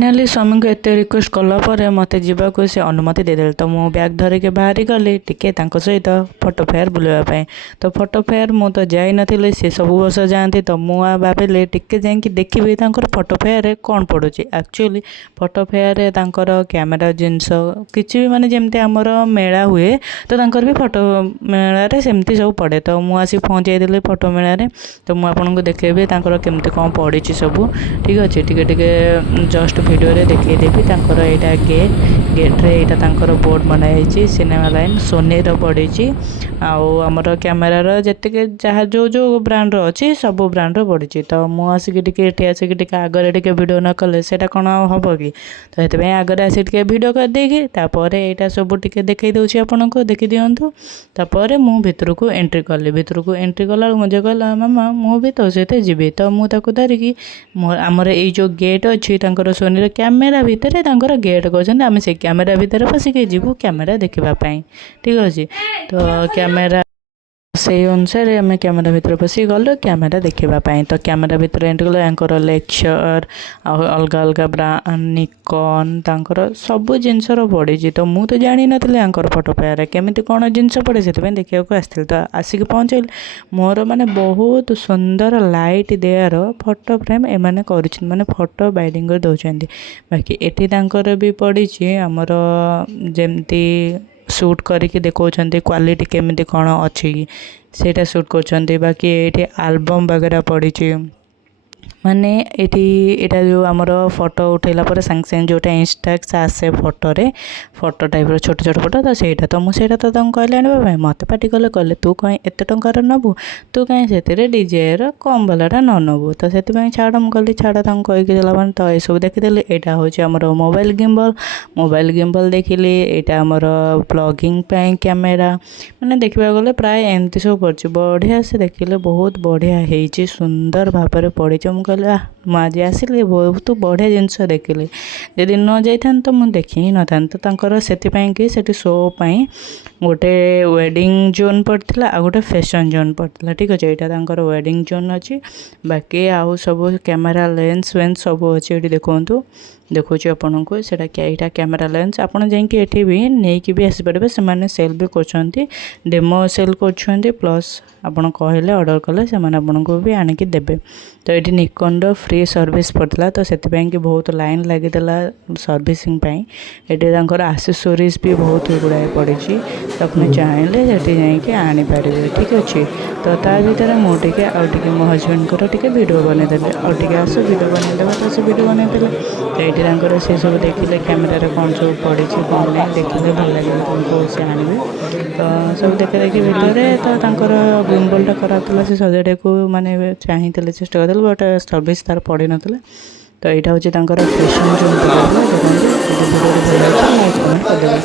finally स्वामी को एत request कलापर मत जावाक से अनुमति देदेले तो मु बैग धरिके बाहरी गली टिके सहित फोटो फेयर बुलवाई तो फोटो फेयर मु तो जाई नथिले से सब वर्ष जाती तो मुझे भाविले टिके जाकि देखी फोटो फेयर कौन पड़ुची एक्चुअली फोटो फेयर तांकर कैमेरा जिनस किसी भी माने जमती आमर मेला हुए तो तांकर भी फोटो मेला सेमती सब पड़े तो मुझे आसी पहुँच जाइली फोटो मेला तो मुझे देखेबी केमती कौन पड़ी सब ठीक अच्छे टिके जस्ट वीडियो रे देखदेवी यहाँ गेट्रे यहाँ बोर्ड बनाई सिनेमा लाइन सोनी पड़ी आमर कैमेरार जितक जहाँ जो जो ब्रांड अच्छी सब ब्रांड पड़ी तो मुझे आसिक आगे वीडियो न कले से कौन हम कि तो ये आगे आसी वीडियो करदेगी यहाँ सब देखई दूसरी आपन को देखी दिंतु तापर मु भितर को एंट्री कली भितर को एंट्री कला मुझे कहला मामा मुझे तो सहित जी तो मुझे धरिकी आमर ये जो गेट अच्छी सोनी कैमेरा भितर गेट कर आम से कैमेरा भितर पशिक जीवु कैमेरा देखापी ठीक अच्छे तो कैमेरा से अनुसार आम कैमेरा भितर पशिक गलु कैमेरा देखापी तो कैमेरा भितर एंट्री कल यांकर लेक्चर अलग अलग ब्रांड निकन तांकर सब जिनसर पड़ी तो मुझे तो जानी नी यांकर फोटो फेयर केमी कौन जिनस पड़े से देखा आसती तो आसिक पहुँचल मोर माने बहुत सुंदर लाइट देयर फोटो फ्रेम एमाने माने फोटो बाइडिंग कर दौरान बाकी एटी तांकर भी पड़ी आमर जमती शूट करके देखते क्वालिटी केमिति कौन अच्छी सेटा शूट कर बाकी ये आल्बम वगैरह पड़ी माने एटा जो आमर फोटो उठेला पर सांग सांग जोटा इंस्टाक्स आसे फोटो टाइप छोट छोट फोटो तो सहीटा तो मुझे तो कहले आने मत पार्टी कले कहले तू कहीं एत टंकार नबू तू कहीं से डीजे कम वालाटा न नबू तो से छाड़ मुझे छाड़ कहीकि देला तो ये सब देखीदेली यहाँ हूँ आमर मोबाइल गिम्बल देखिली यहाँ आमर ब्लॉगिंग कैमेरा मैंने देखा गले प्राय एमती सब पड़ी बढ़िया से देखिले बहुत बढ़िया है सुंदर भाव में पड़ी कहला मुझे आसिली बहुत बढ़िया जिनस देखिली यदि न जाता तो मुझे देखी ही न था तो से कि शो गोटे वेडिंग जोन पड़ता आ गोटे फैशन जोन पड़ता ठीक अच्छे यहाँ वेडिंग जोन अच्छी बाकी आउ सब कैमेरा लेंस वेन्स सब अच्छे ये देखु देखो आपन को यहाँ कैमेरा लेंस आपड़ जाकि भी नहीं भी आसपारे से सेल भी कर डेमो सेल कर प्लस आपड़ कहले ऑर्डर कले से आपको भी आणिकी देवे तो ये निकन फ्री सर्विस पड़ता तो से बहुत लाइन लगिदेला सर्विसिंग ये आसेसरीज भी बहुत गुड़ाए पड़ी तो आपने चाहिए से आनीपारे ठीक अच्छे तो ता भर मुझे आगे मो हजबैंड को वीडियो बनईदे और आस वीडियो बनईदे तो से वीडियो बनईदे तो ये से सब देखिले कैमेरा कौन सब पड़ी कौन नहीं देखिले भल लगे तुमको से आने तो सब देखी वीडियो तो गिम्बलटा खराब से सजाड़ा को माने चाहते चेष्टा करते बट सर्विस तार पड़ी ना तो यहाँ हूँ फैशन जो वीडियो